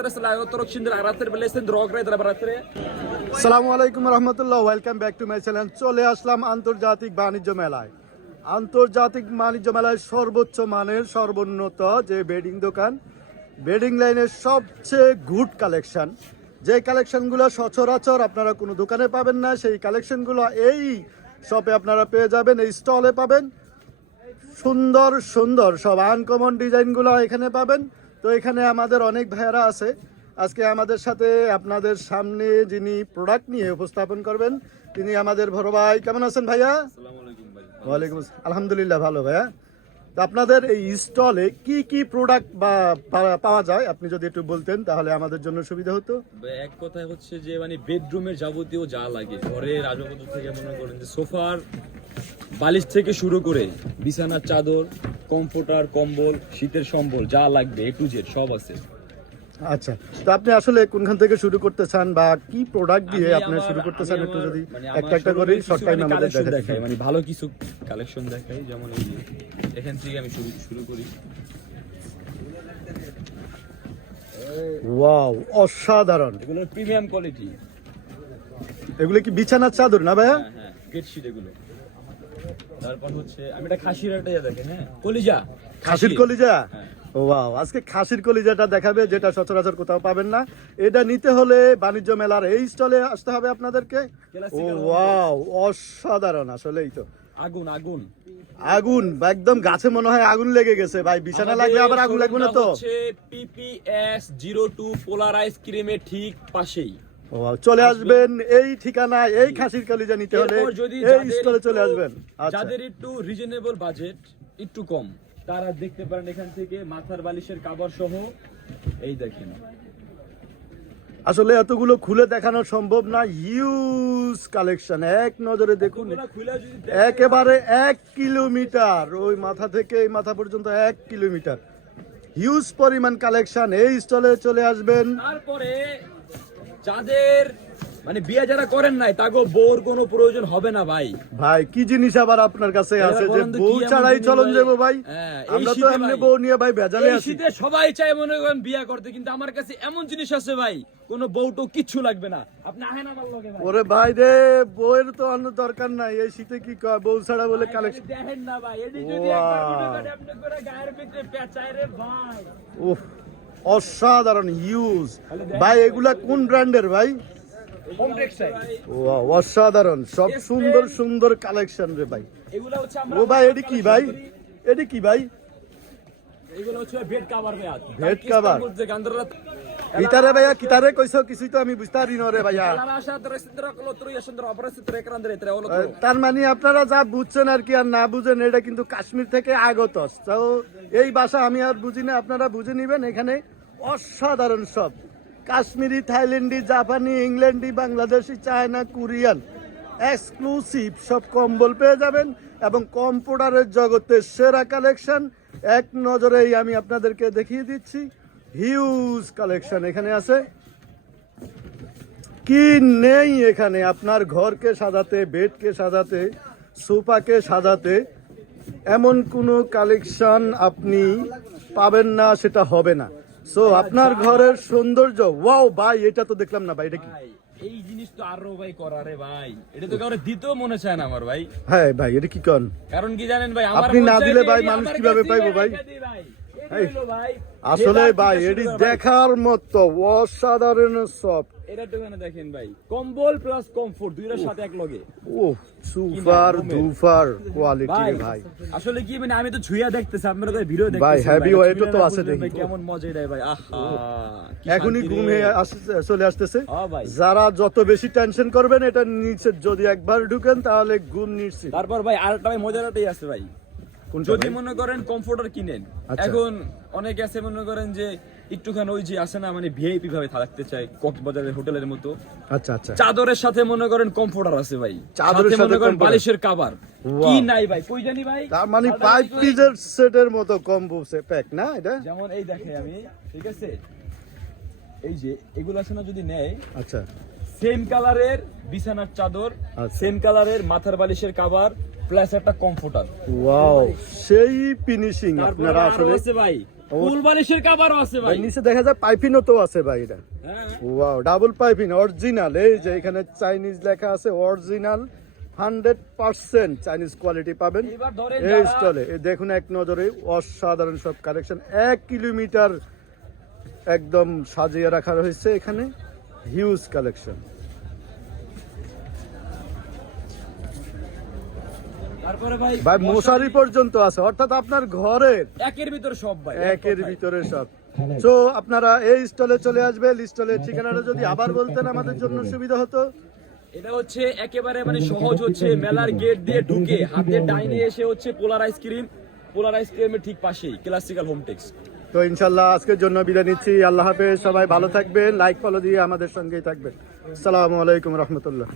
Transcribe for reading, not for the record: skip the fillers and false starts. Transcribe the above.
আসসালামু আলাইকুম রহমতুল্লাহ, welcome back to my channel. চলে আসলাম আন্তর্জাতিক বাণিজ্য মেলায়। আন্তর্জাতিক বাণিজ্য মেলায় সর্বোচ্চ মানের সর্বোন্নত যে বেডিং দোকান, বেডিং লাইনের সবচেয়ে গুড কালেকশন, যে কালেকশনগুলো সচরাচর আপনারা কোনো দোকানে পাবেন না, সেই কালেকশনগুলো এই শপে আপনারা পেয়ে যাবেন, এই স্টলে পাবেন। সুন্দর সুন্দর সব আনকমন ডিজাইনগুলো এখানে পাবেন। তো এখানে আমাদের অনেক ভাইয়ারা আছে। আজকে আমাদের সাথে আপনাদের সামনে যিনি প্রোডাক্ট নিয়ে উপস্থাপন করবেন তিনি আমাদের বড় ভাই। কেমন আছেন ভাইয়া? ওয়ালাইকুম আসসালাম, আলহামদুলিল্লাহ ভালো ভাইয়া। তো আপনাদের এই স্টলে কি কি প্রোডাক্ট পাওয়া যায় আপনি যদি একটু বলতেন তাহলে আমাদের জন্য সুবিধা হতো। এক কথায় হচ্ছে যে মানে বেডরুমের যাবতীয় যা লাগে, ঘরের আসবাবপত্র থেকে মনে করেন যে সোফার বালিশ থেকে শুরু করে বিছানার চাদর, কমফোর্টার, কম্বল, শীতের সম্বল যা লাগবে A to Z সব আছে। আচ্ছা, তো আপনি আসলে কোনখান থেকে শুরু করতে চান বা কি প্রোডাক্ট দিয়ে আপনি শুরু করতে চান একটু যদি একটা একটা করে শর্ট টাইম আমাদের দেখাই। মানে ভালো কিছু কালেকশন দেখাই, যেমন এই যে এখান থেকে আমি শুরু করি। ওয়াও, অসাধারণ। এগুলো প্রিমিয়াম কোয়ালিটি। এগুলো কি বিছানার চাদর না ভাইয়া? হ্যাঁ, বেডশিট এগুলো। তারপর হচ্ছে আমি এটা খাসির একটা দেখেন, হ্যাঁ, কলিজা, খাসির কলিজা। হ্যাঁ। ওয়াও, আজকে খাসির কলিজাটা দেখাবে, যেটা সচরাচর কোথাও পাবেন না। এটা নিতে হলে বাণিজ্য মেলার এই স্টলে আসতে হবে আপনাদেরকে। ও ওয়াও, অসাধারণ। আসলেই তো আগুন আগুন আগুন, একদম গাছে মনে হয় আগুন লেগে গেছে ভাই। বিছানা লাগবে আবার আগুন লাগবে না তো? PPS 02 পোলার আইসক্রিমের ঠিক পাশেই। ওয়াও, চলে আসবেন এই ঠিকানায়। এই খাসির কলিজা নিতে হলে এই স্টলে চলে আসবেন। আচ্ছা, যাদের একটু রিজনেবল বাজেট, একটু কম, তারা দেখতে পারেন এখান থেকে মাথার বালিশের কভার সহ। এই দেখেন, আসলে এতগুলো খুলে দেখানো সম্ভব না। হিউজ কালেকশন, এক নজরে দেখুন। একেবারে 1 কিলোমিটার, ওই মাথা থেকে এই মাথা পর্যন্ত 1 কিলোমিটার হিউজ পরিমাণ কালেকশন। এই স্টলে চলে আসবেন। তারপরে যাদের মানে বিয়ে যারা করেন নাই, তাগো বউর কোনো প্রয়োজন হবে না ভাই। ভাই কি জিনিস আবার আপনার কাছে আছে যে বউ ছাড়াই চলন যাবো ভাই? আমরা তো এমনি বউ নিয়ে ভাই ভেজালে আছি। শীতে সবাই চায় মনে করেন বিয়ে করতে, কিন্তু আমার কাছে এমন জিনিস আছে ভাই, কোনো বউটো কিচ্ছু লাগবে না। আপনি আহেন আমার লগে ভাই। ওরে ভাই রে, বউয়ের তো অন্য দরকার নাই। এই শীতে কি কয় বউ ছাড়া বলে কালেকশন দেখেন না ভাই, এডি যদি একবার ভিডিও করে আপনি করে গায়ের ভিতরে পেঁচায় রে ভাই। উফ, অসাধারণ হিউজ ভাই। এগুলা কোন ব্র্যান্ডের ভাই? ওয়াও, অসাধারণ, সব সুন্দর সুন্দর কালেকশন রে ভাই। এগুলা হচ্ছে আমরা ও ভাই, এডি কি ভাই? এডি কি ভাই? এগুলো হচ্ছে বেড কভার ভাই। বেড কভার বলতে গান্ডরা কিতারে ভাইয়া? কিতারে কইছো? কিছুই তো আমি বুঝতে পারি না রে ভাইয়া। তার মানে আপনারা যা বুঝছেন আর কি আর না বুঝেন, এটা কিন্তু কাশ্মীর থেকে আগত। তো এই ভাষা আমি আর বুঝি না, আপনারা বুঝে নিবেন। এখানে অসাধারণ সব কাশ্মীরি, থাইল্যান্ডি, জাপানি, ইংল্যান্ডি, বাংলাদেশি, চায়না, কোরিয়ান এক্সক্লুসিভ সব কম্বল পেয়ে যাবেন। এবং কম্পিউটারের জগতে সেরা কালেকশন এক নজরেই আমি আপনাদেরকে দেখিয়ে দিচ্ছি। হিউজ কালেকশন এখানে আছে, কি নেই এখানে। আপনার ঘরকে সাজাতে, বেডকে সাজাতে, সোফাকে সাজাতে এমন কোনো কালেকশন আপনি পাবেন না, সেটা হবে না। সো আপনার ঘরের সৌন্দর্য। ওয়াও ভাই, এটা তো দেখলাম না ভাই, এটা কি? এই জিনিস তো আরো ভাই করারে ভাই, এটা তো কাউরে দিতেও মনে চায় না আমার ভাই। হ্যাঁ ভাই, এটা কি কোন? কারণ কি জানেন ভাই, আমার আপনি না দিলে ভাই মানুষ কিভাবে পাইবো ভাই? আসলে ভাই এটি দেখার মতো অসাধারণ সব। এটা একটুখানি দেখেন ভাই, কম্বল প্লাস কমফোর্ট দুইটার সাথে এক লগে। ও সুপার ডুপার কোয়ালিটি ভাই। আসলে কি মানে আমি তো ছুঁয়া দেখতেছি, আপনারা তো ভিডিও দেখতেছেন ভাই, হেভি ওয়েট তো আছে দেখি। কেমন মজা এটা ভাই। আহা, এখনই ঘুম চলে আসতেছে। যারা যত বেশি টেনশন করবেন এটা নিচে যদি একবার ঢুকেন তাহলে ঘুম নিশ্চিত। তারপর ভাই আরেকটা ভাই মজাটাই আছে ভাই, যদি মনে করেন কমফোর্টার কিনেন, এখন অনেকে আছে মনে করেন যে একটুখানি ওই যে আসে না মানে ভিআইপি ভাবে থাকতে চায় কক্সবাজারের হোটেলের মতো। আচ্ছা আচ্ছা, চাদরের সাথে মনে করেন কমফোর্টার আছে ভাই, চাদরের সাথে মনে করেন বালিশের কভার কি নাই ভাই, কই জানি ভাই। তার মানে 5 পিসের সেটের মতো কম্বো প্যাক না এটা? যেমন এই দেখে আমি, ঠিক আছে, এই যে এগুলো আছে না, যদি নেয়, আচ্ছা, সেম কালারের বিছানার চাদর, সেম কালারের মাথার বালিশের কভার প্লাস একটা কমফোর্টার। ওয়াও, সেই ফিনিশিং আপনারা আসলে আছে ভাই। ফুল বালিশের কভারও আছে ভাই ভাই। নিচে দেখা যায় পাইপিনও তো আছে ভাই এটা। হ্যাঁ ওয়াও, ডাবল পাইপিং অরিজিনাল। এই যে এখানে চাইনিজ লেখা আছে, অরিজিনাল 100% চাইনিজ কোয়ালিটি পাবেন এবার ধরেন এই যারা- স্টলে। এই দেখুন এক নজরে অসাধারণ সব কালেকশন, 1 কিলোমিটার একদম সাজিয়ে রাখা হয়েছে এখানে, হিউজ কালেকশন। তারপরে ভাই ভাই মশারি পর্যন্ত আছে, অর্থাৎ আপনার ঘরের একের ভিতর সব ভাই, একের ভিতরে সব। তো আপনারা এই স্টলে চলে আসবেন। স্টলের ঠিকানাটা যদি আবার বলতেন আমাদের জন্য সুবিধা হতো। এটা হচ্ছে একেবারে মানে সহজ, হচ্ছে মেলার গেট দিয়ে ঢুকে হাতে ডাইনে এসে হচ্ছে পোলার আইসক্রিম, পোলার আইসক্রিমের ঠিক পাশেই ক্লাসিক্যাল হোমটেক্স। তো ইনশাল্লাহ আজকের জন্য বিদায় নিচ্ছি। আল্লাহ হাফেজ, সবাই ভালো থাকবেন, লাইক ফলো দিয়ে আমাদের সঙ্গেই থাকবেন। আসসালামু আলাইকুম রহমতুল্লাহ।